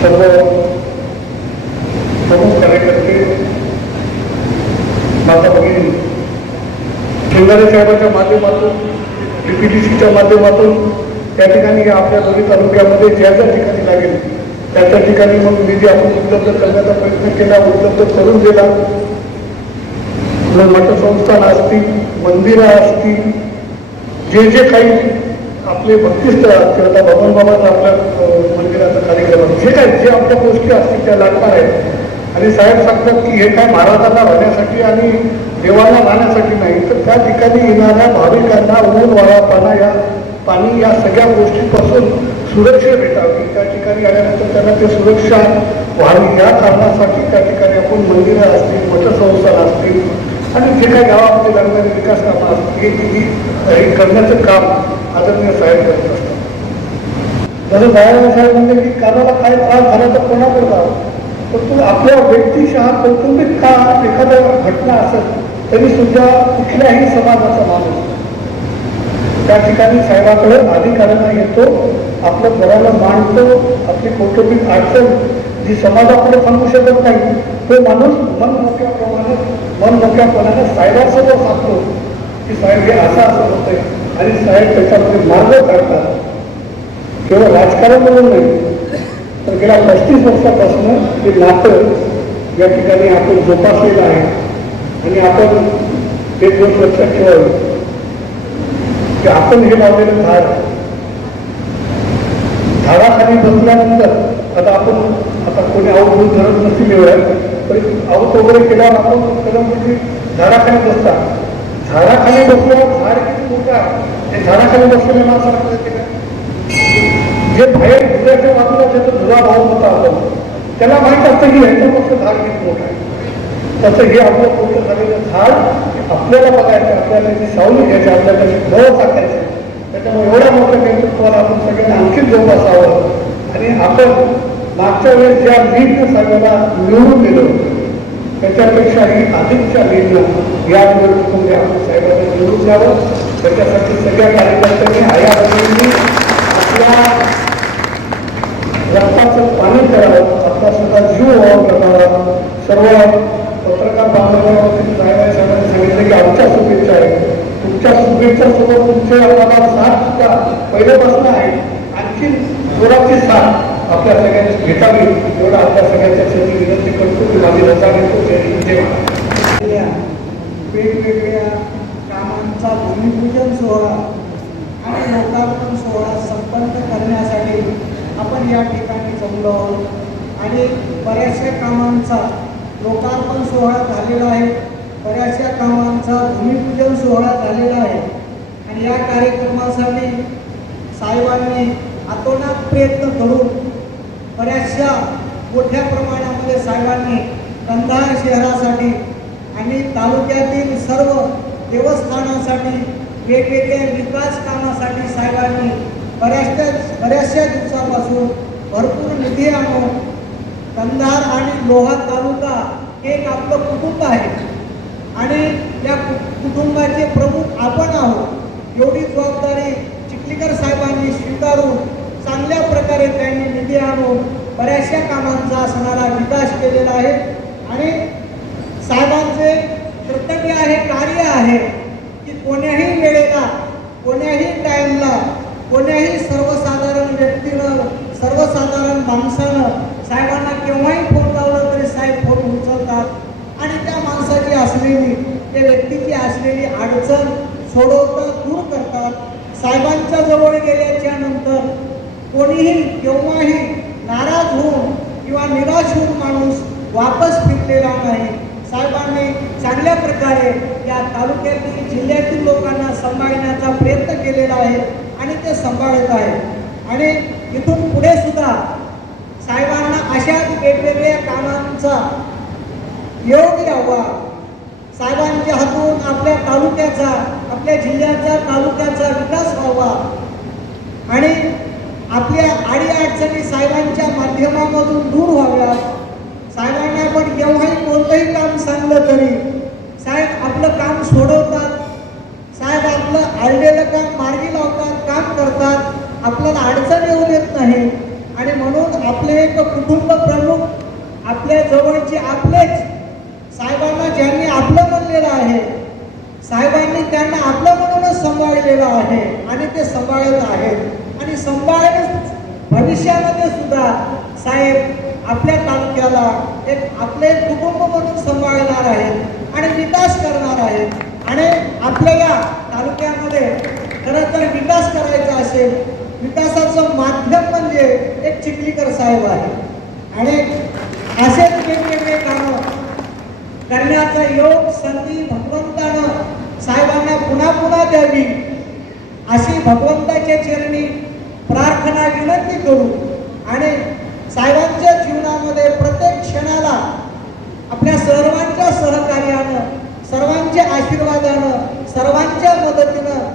सर्व प्रमुख कार्यकर्ते माता भगिनी शिंगारे साहेबाच्या माध्यमातून डीपीडीसीच्या माध्यमातून त्या ठिकाणी आपल्या दोन्ही तालुक्यामध्ये ज्या ज्या ठिकाणी लागेल त्या त्या ठिकाणी मग निधी आपण उपलब्ध करण्याचा प्रयत्न केला उपलब्ध करून दिला. मठसंस्थान असतील मंदिरं असतील जे जे काही आपले भक्तिस्थळ असतील आता भगवान बाबाचा आपल्या म्हणजे केलं. जे काय जे आमच्या गोष्टी असतील त्या लागणार आहेत. आणि साहेब सांगतात की हे काय महाराजांना राहण्यासाठी आणि देवाला राहण्यासाठी नाही तर त्या ठिकाणी येणाऱ्या भाविकांना ऊन वारा पाना या पाणी या सगळ्या गोष्टीपासून सुरक्षा भेटावी. त्या ठिकाणी आल्यानंतर त्यांना ते सुरक्षा व्हावी. या कारणासाठी त्या ठिकाणी आपण मंदिरं असतील मठसंस्थान असतील आणि जे काही गावामध्ये लागणारी विकास कामं असतील हे हे करण्याचं काम आदरणीय साहेब करत असतात जसं नारायण साहेब म्हणले की कानाला काय त्रास झाला तर कोणाकडे जावं? परंतु आपल्या व्यक्तिशः कौटुंबिक का एखाद्या घटना असेल तरी सुद्धा कुठल्याही समाजाचा माणूस. त्या ठिकाणी साहेबाकडे अधिकाऱ्यांना येतो आपल्या घराला मांडतो आपली कौटुंबिक अडचण जी समाजापुढे सांगू शकत नाही तो माणूस मन मोक्याप्रमाणे मन मोक्यापणाने साहेबासमोर सांगतो की साहेब हे असं असं होतंय. आणि साहेब त्याच्यामध्ये मार्ग काढतात. केवळ राजकारण म्हणून नाही तर गेल्या पस्तीस वर्षापासून हे नातं या ठिकाणी आपण जोपासलेलं आहे. आणि आपण एक दोन लक्षात ठेवावं की आपण हे लावलेलं झाड झाडाखाली बसल्यानंतर आता आपण आता कोणी आवड धरत नसतील एवढ्या तरी आवत वगैरे केल्यावर आपण कदम म्हणजे झाडाखाली बसतात झाडाखाली बसल्यावर झाड किती मोठं आहे? ते झाडाखाली बसलेल्या माणसाला जे बाहेर दुसऱ्याच्या बाजूला त्याचा धुरा भाव होता आपण त्याला माहीत असतं की ह्याच्यापासून झाड किती मोठं आहे. तसं हे आपलं मोठं झालेलं झाड आपल्याला बघायचं आपल्याला जी सावली घ्यायची आपल्याला त्याची फळं त्याच्यामुळे एवढ्या मोठ्या नेतृत्वाला आपण सगळ्यांना आणखी जोपासावं आणि आपण मागच्या वेळेस ज्या लीडनं सगळ्याला निवडून दिलं होतं त्याच्यापेक्षाही अधिकच्या लीडनं या निवडणुकीमध्ये आपण साहेबांना निवडून द्यावं. त्याच्यासाठी सगळ्या कार्यकर्त्यांनी आया आपल्या रक्ताचं पाणी करावं. आपला सुद्धा जीव व्हावा करावा सर्व पत्रकार बांधवांनी साहेबांनी साहेबांनी सांगितलं की आमच्या शुभेच्छा आहे तुमच्या शुभेच्छा सोबत तुमचे आपल्याला साथ सुद्धा पहिल्यापासून आहे. आणखी जोराची साथ आपल्या सगळ्यांची भेटावी. एवढा आपल्या सगळ्यांच्या शेवटी विनंती करतो की माझी रजा घेतो. वेगवेगळ्या कामांचा भूमिपूजन सोहळा आणि लोकार्पण सोहळा संपन्न करण्यासाठी आपण या ठिकाणी जमलो आहोत. आणि बऱ्याचशा कामांचा लोकार्पण सोहळा झालेला आहे. बऱ्याचशा कामांचा भूमिपूजन सोहळा झालेला आहे. आणि या कार्यक्रमासाठी साहेबांनी अतोनात प्रयत्न करून बऱ्याचशा मोठ्या प्रमाणामध्ये साहेबांनी कंधार शहरासाठी आणि तालुक्यातील सर्व देवस्थानासाठी वेगवेगळ्या विकास कामासाठी साहेबांनी बऱ्याचशा बऱ्याचशा दिवसापासून भरपूर निधी आणून कंधार आणि लोहा तालुका हे एक आपलं कुटुंब आहे. आणि या कुटुंबाचे प्रमुख आपण आहोत. एवढी जबाबदारी चिखलीकर साहेबांनी स्वीकारून चांगल्या प्रकारे त्यांनी निधी आणून बऱ्याचशा कामांचा असणारा विकास केलेला आहे. आणि साहेबांचे कर्तव्य आहे कार्य आहे की कोण्याही वेळेला कोण्याही टाईमला कोण्याही सर्वसाधारण व्यक्तीनं सर्वसाधारण माणसानं साहेबांना केव्हाही फोन लावला तरी साहेब फोन उचलतात. आणि त्या माणसाची असलेली त्या व्यक्तीची असलेली अडचण सोडवतात दूर करतात. साहेबांच्या जवळ गेल्याच्यानंतर कोणीही केव्हाही नाराज होऊन किंवा निराश होऊन माणूस वापस फिरलेला नाही. साहेबांनी चांगल्या प्रकारे या तालुक्यातील जिल्ह्यातील लोकांना सांभाळण्याचा प्रयत्न केलेला आहे. आणि ते सांभाळत आहे. आणि इथून पुढे सुद्धा साहेबांना अशा वेगवेगळ्या कामांचा योग यावा साहेबांच्या हातून आपल्या तालुक्याचा आपल्या जिल्ह्याचा तालुक्याचा विकास व्हावा आणि आपल्या अडीअडचणी साहेबांच्या माध्यमामधून दूर व्हाव्यात. साहेबांना आपण केव्हाही कोणतंही काम सांगलं तरी साहेब आपलं काम सोडवतात. साहेब आपलं आळलेलं काम मार्गी लावतात. काम करतात आपल्याला अडचण येऊ देत नाही. आणि म्हणून आपले एक कुटुंब प्रमुख आपल्या जवळचे आपलेच साहेबांना ज्यांनी आपलं म्हणलेलं आहे साहेबांनी त्यांना आपलं म्हणूनच सांभाळलेलं आहे आणि ते सांभाळत आहेत. आणि सांभाळत भविष्यामध्ये सुद्धा साहेब आपल्या तालुक्याला एक आपले कुटुंब म्हणून सांभाळणार आहेत आणि विकास करणार आहेत. आणि आपल्या या तालुक्यामध्ये खरं तर विकास करायचा असेल विकासाचं माध्यम म्हणजे एक चिखलीकर साहेब आहे. आणि असेच वेगवेगळे कामं करण्याचा योग संधी भगवंतानं साहेबांना पुन्हा पुन्हा द्यावी. अशी भगवंताच्या चरणी प्रार्थना विनंती करू आणि साहेबांच्या जीवनामध्ये प्रत्येक क्षणाला आपल्या सर्वांच्या सहकार्यानं सर्वांच्या आशीर्वादानं सर्वांच्या मदतीनं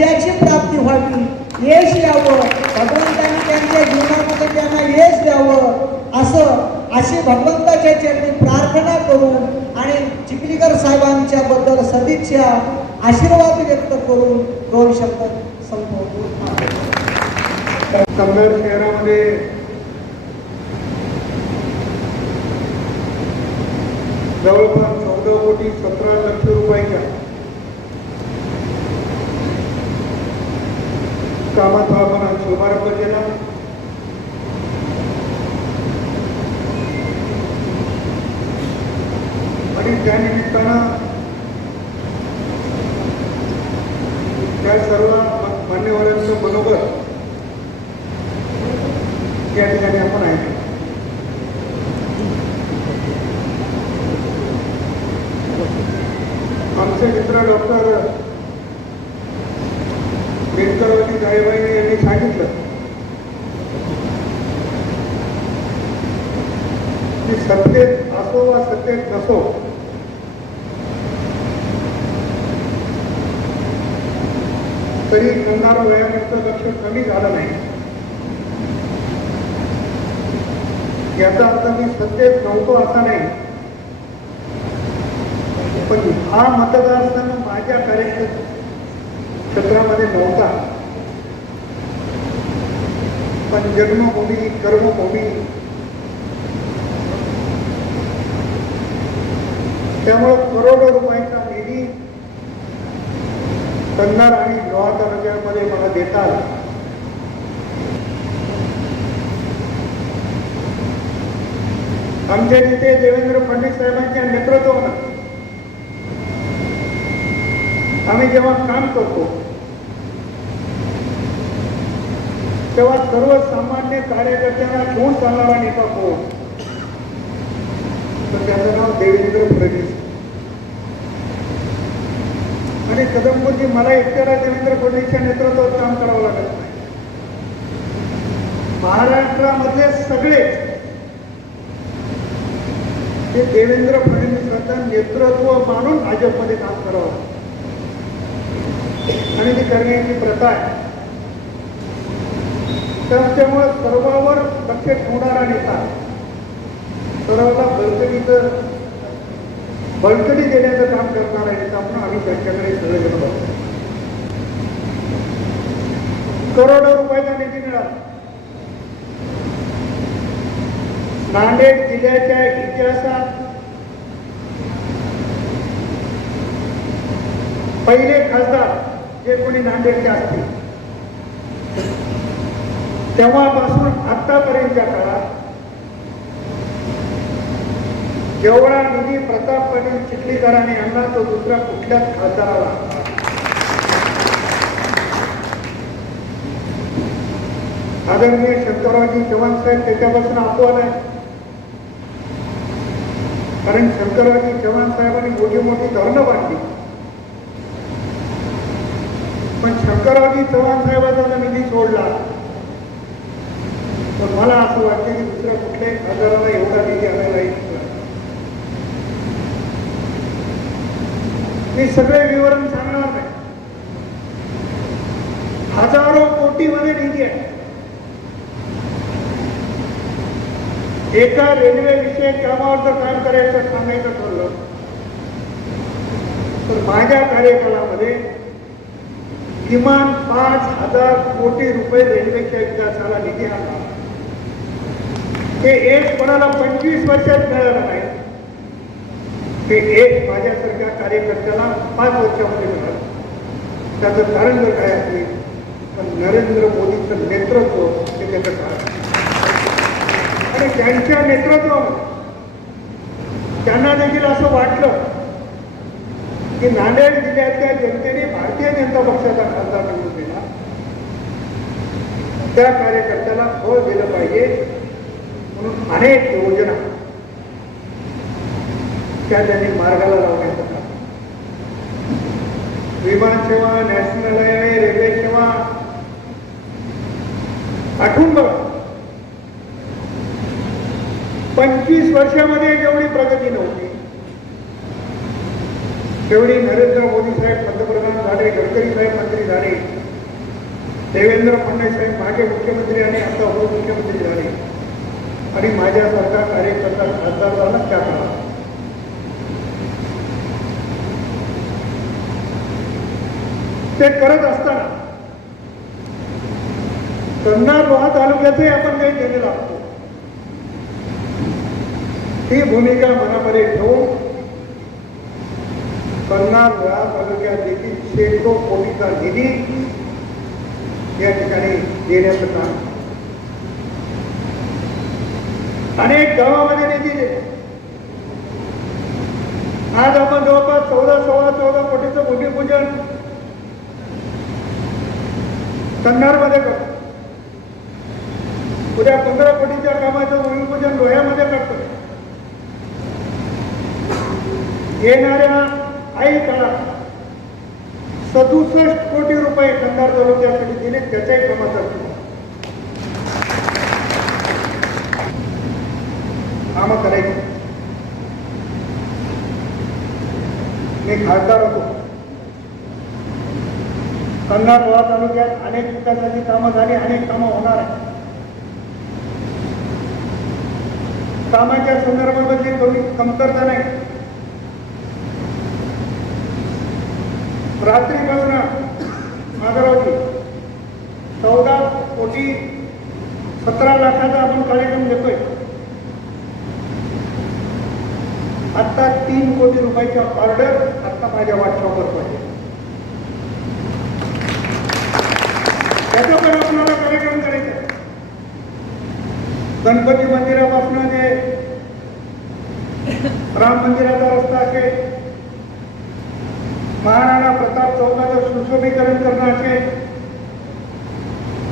विजयाची प्राप्ती व्हावी. यश यावं. भगवंताने त्यांच्या जीवनामध्ये त्यांना यश द्यावं. असं अशी भगवंताच्या चरणी प्रार्थना करून आणि चिखलीकर साहेबांच्या बद्दल सदिच्छा आशीर्वाद व्यक्त करून दोन शब्द संपवतो. कन्नड शहरामध्ये जवळपास चौदा कोटी सतरा लक्ष रुपयाच्या कामाचा आपण आज शुभारंभ केला आणि त्या निमित्तानं त्या सर्व मान्यवरांचं मनोबत या ठिकाणी आपण आहे आमचे मित्र डॉक्टर बेनकरवती जाईबाई यांनी सांगितलं की सत्तेत असो वा सत्तेत नसो. तरी करणारा वयाकडचं लक्ष कमी झालं नाही. याचा अर्थ मी सत्तेत नव्हतो असा नाही. पण हा मतदारसंघ माझ्या कार्यक्षेत्रामध्ये क्षेत्रामध्ये नव्हता. पण जन्मभूमी कर्मभूमी त्यामुळं करोडो रुपयांचा निधी कन्नड आणि लोहा तालुक्यामध्ये मला देता आला. आमचे नेते देवेंद्र फडणवीस साहेबांच्या नेतृत्वानं आम्ही जेव्हा काम करतो तेव्हा सर्वसामान्य कार्यकर्त्यांना घेऊन चालणारा नेता कोण? तर त्याचं नाव देवेंद्र फडणवीस. आणि कदमपती मला एकट्याला देवेंद्र फडणवीसच्या नेतृत्वात काम करावं लागत नाही. महाराष्ट्रामधले सगळे ते देवेंद्र फडणवीसांचं नेतृत्व मानून भाजपमध्ये काम करावं. आणि ती करण्याची प्रथा आहे. तर त्यामुळे सर्वावर लक्ष ठेवणारा नेता सर्वाला बळकटीचं बळकटी देण्याचं काम करणार नेता आपण आम्ही त्यांच्याकडे सगळेजण बघतो. करोडो रुपयाचा निधी मिळाला. नांदेड जिल्ह्याच्या इतिहासात पहिले खासदार जे कोणी नांदेडचे असतील तेव्हापासून आतापर्यंतच्या काळात जेवढा निधी प्रताप पाटील चिखलीकरांनी आणला तो दुसऱ्या कुठल्याच खासदाराला आदरणीय शंकररावजी चव्हाण साहेब त्याच्यापासून अपवाद आहे. कारण शंकररावजी चव्हाण साहेबांनी मोठी मोठी धरणं बांधली. पण शंकररावजी चव्हाण साहेबांचा जर निधी सोडला तर मला असं वाटतं की दुसऱ्या कुठल्याही खासदाराला एवढा निधी आला नाही. मी सगळे विवरण सांगणार नाही. हजारो कोटीमध्ये निधी आहे. एका रेल्वे विषयक कामावर जर काम करायचं सांगायचं ठरलं तर माझ्या कार्यकालामध्ये किमान पाच हजार कोटी रुपये रेल्वेच्या विकासाला निधी आला. ते एक कोणाला पंचवीस वर्षात मिळालं नाही. ते एक माझ्यासारख्या कार्यकर्त्याला पाच वर्षामध्ये मिळालं. त्याचं कारण जर काय असेल तर नरेंद्र मोदीचं नेतृत्व हे त्याचं कारण आणि त्यांच्या नेतृत्वामध्ये त्यांना देखील असं वाटलं की नांदेड जिल्ह्यातल्या जनतेने भारतीय जनता पक्षाचा खासदार निवडून दिला. त्या कार्यकर्त्याला फळ दिलं पाहिजे. म्हणून अनेक योजना त्या त्यांनी मार्गाला लावण्यात आल्या विमान सेवा नॅशनल हायवे रेल्वे सेवा. आठवून बघा. पंचवीस वर्षामध्ये जेवढी प्रगती नव्हती तेवढी नरेंद्र मोदी साहेब पंतप्रधान झाले गडकरी साहेब मंत्री झाले देवेंद्र फडणवीस साहेब मागे मुख्यमंत्री आणि आता उपमुख्यमंत्री झाले. आणि माझ्यासारखा कार्यकर्ता खासदार झाला त्या काळात ते करत असताना कन्नड लोहा तालुक्याचे आपण काही केलेलं असतो. ही भूमिका मनामध्ये ठेवून कन्नड लोहा तालुक्यात देखील शेकडो कोटीचा निधी या ठिकाणी देण्याचं काम अनेक गावामध्ये निधी देतो आज आपण जवळपास चौदा सोळा चौदा कोटीचं भूमिपूजन कन्नडमध्ये करतो उद्या पंधरा कोटीच्या कामाचं भूमिपूजन लोह्यामध्ये करतो येणाऱ्या आई काळात सदुसष्ट कोटी रुपये कंधार तालुक्यासाठी दिले त्याच्याही कामाचा कामं करायची मी खासदार होतो कन्नड तालुक्यात अनेक विकासाची कामं झाली अनेक कामं होणार आहेत. कामाच्या संदर्भामध्ये कोणी कमतरता नाही. रात्रीपासून माधवरावजी चौदा कोटी सतरा लाखाचा आपण कार्यक्रम घेतोय आता तीन कोटी रुपयाच्या ऑर्डर आता माझ्या व्हॉट्सअपवर पाहिजे त्याचा पण आपल्याला कार्यक्रम करायचा गणपती मंदिरापासून जे राम मंदिराचा रस्ता असेल महाराणा प्रताप चौकाचं सुशोभीकरण करणं असेल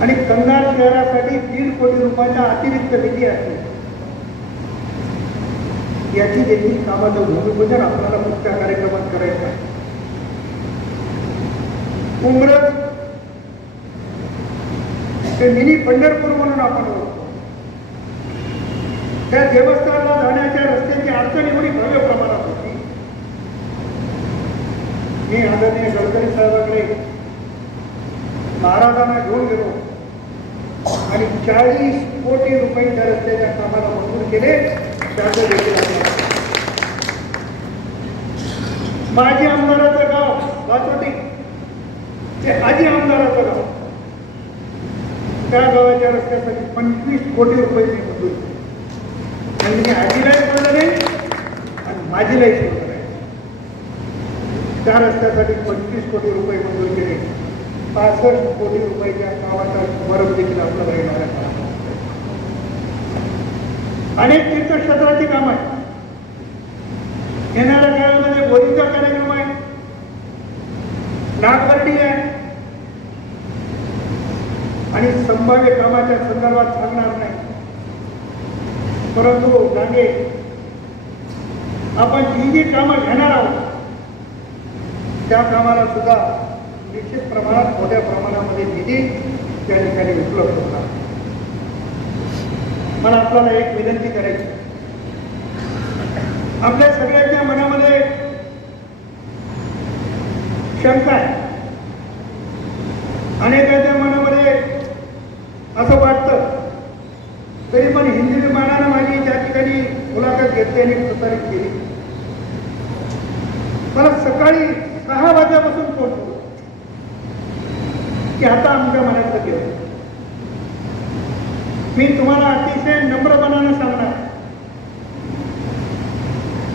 आणि कंधार शहरासाठी दीड कोटी रुपयाचा अतिरिक्त निधी असेल. याची देखील कामाचं भूमिपूजन आपल्याला मुख्य कार्यक्रमात करायचं आहे. उमरज ते मिनी पंढरपूर म्हणून आपण ओळखतो. त्या देवस्थानाला जाण्याच्या रस्त्याची अडचण एवढी भव्य प्रमाणात होती. मी आदरणीय गडकरी साहेबांकडे महाराजांना घेऊन गेलो आणि चाळीस कोटी रुपये त्या रस्त्याच्या कामाला मंजूर केले त्याचं देखील आम्ही माजी आमदाराचं गाव वाचोटी. ते आजी आमदाराचं गाव. त्या गावाच्या रस्त्यासाठी पंचवीस कोटी रुपये मी मंजूर केले मी आजीलाही सोडलं नाही आणि माझीलाही सोडलं नाही त्या रस्त्यासाठी पंचवीस कोटी रुपये मंजूर केले पासष्ट कोटी रुपयाच्या कामाचा शुभारंभ देखील आपल्याला येणार आहे अनेक तीर्थक्षेत्राची कामं आहेत येणाऱ्या काळामध्ये बोरीचा कार्यक्रम आहे. नागवर्डी आहे. आणि संभाव्य कामाच्या संदर्भात सांगणार नाही. परंतु डांगे आपण जी जी कामं घेणार आहोत त्या कामाला सुद्धा निश्चित प्रमाणात मोठ्या प्रमाणामध्ये निधी त्या ठिकाणी उपलब्ध होणार. मला आपल्याला एक विनंती करायची आपल्या सगळ्यांच्या मनामध्ये शंका आहे अनेकांच्या मनामध्ये असं वाटतं तरी पण हिंदी विमानानं माझी त्या ठिकाणी मुलाखत घेतली आणि प्रसारित केली मला सकाळी सहा वाजल्यापासून फोन केला की आता आमच्या मनातलं केलं मी तुम्हाला अतिशय नम्रपणानं सांगणार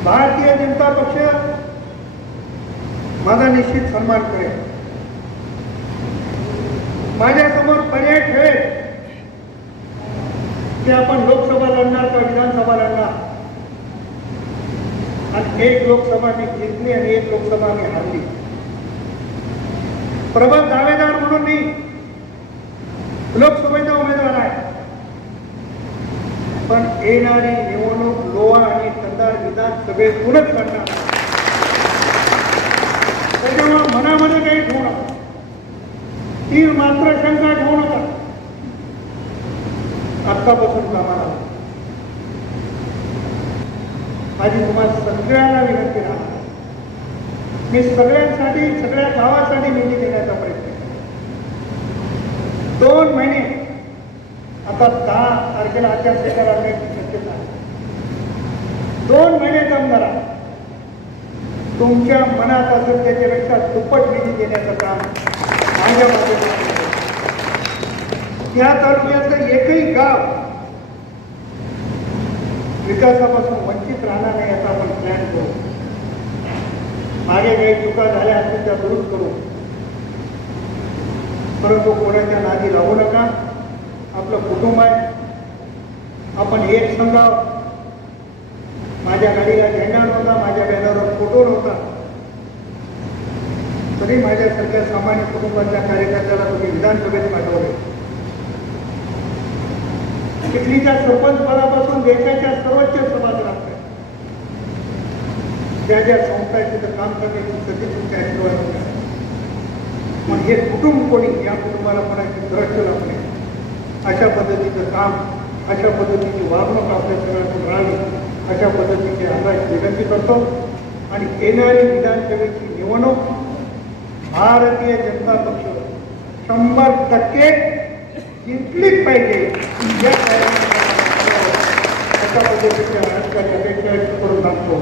भारतीय जनता पक्ष माझा निश्चित सन्मान करेल माझ्यासमोर पर्याय ठेवेल की आपण लोकसभा लढणार किंवा विधानसभा लढणार. आणि एक लोकसभा मी जिंकली आणि एक लोकसभा मी हरली. प्रबल दावेदार म्हणून मी लोकसभेचा उमेदवार आहे. पण येणारी निवडणूक लोहा आणि कंदार विधानसभेतूनच लढणार. त्याच्यामुळं मनामध्ये काही ठेवू नका. ती मात्र शंका ठेवू नका. आत्तापासून कामाला माझी तुम्हाला सगळ्यांना विनंती राहणार. मी सगळ्यांसाठी सगळ्या गावासाठी निधी देण्याचा प्रयत्न केला दोन महिने आता दहा तारखेला आचारसंहिता लागण्याची शक्यता आहे. दोन महिने दम धरा. तुमच्या मनात असून त्याच्यापेक्षा दुप्पट निधी देण्याचं काम माझ्या माध्यमातून या तालुक्यातलं एकही गाव विकासापासून वंचित राहणार नाही याचा आपण प्लॅन करू. मागे काही चुका झाल्या असतील त्या दुरुस्त करू. परंतु कोणाच्या नादी लागू नका. आपलं कुटुंब आहे. आपण एक संघ माझ्या गाडीला झेंडा नव्हता माझ्या बॅनरवर फोटो नव्हता तरी माझ्यासारख्या सामान्य कुटुंबाच्या कार्यकर्त्याला तुम्ही विधानसभेत पाठवले. चिखलीच्या सरपंच पदापासून देशाच्या सर्वोच्च सभासद ज्या ज्या संस्था आहेत तिथं काम करण्याची संधी तुमच्या आशीर्वाद मग हे कुटुंब कोणी या कुटुंबाला कोणाची सुरक्षा लागणे अशा पद्धतीचं काम अशा पद्धतीची वागणूक आपल्या सगळ्यांकडून राहावी. अशा पद्धतीची आम्हाला विनंती करतो. आणि येणारी विधानसभेची निवडणूक भारतीय जनता पक्ष शंभर टक्के जिंकलीच पाहिजे. या अशा पद्धतीची अपेक्षा करून सांगतो